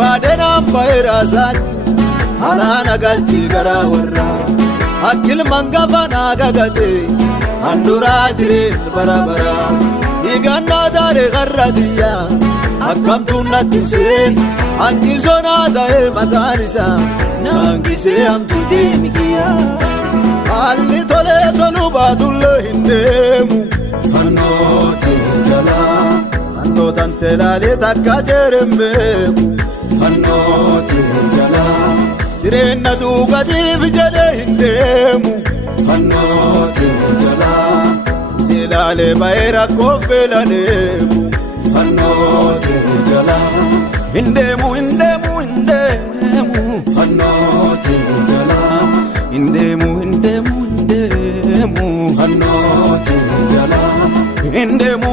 badenam bairasat alana galchi gara warra akil mangafana gagate andura jirin barabara niganna dare garradiya akam tunati sen anti zona dae maganisa nangise am tude mikiya alli tole tolu badulle hindemu fannote jala ando tantelale takkajerembe fannote jala jirenna dugadi bijade hindemu fannote jala silale bayra kofelale fannote jala hindemu hindemu hindemu fannote jala hindemu hindemu hindemu fannote jala hindemu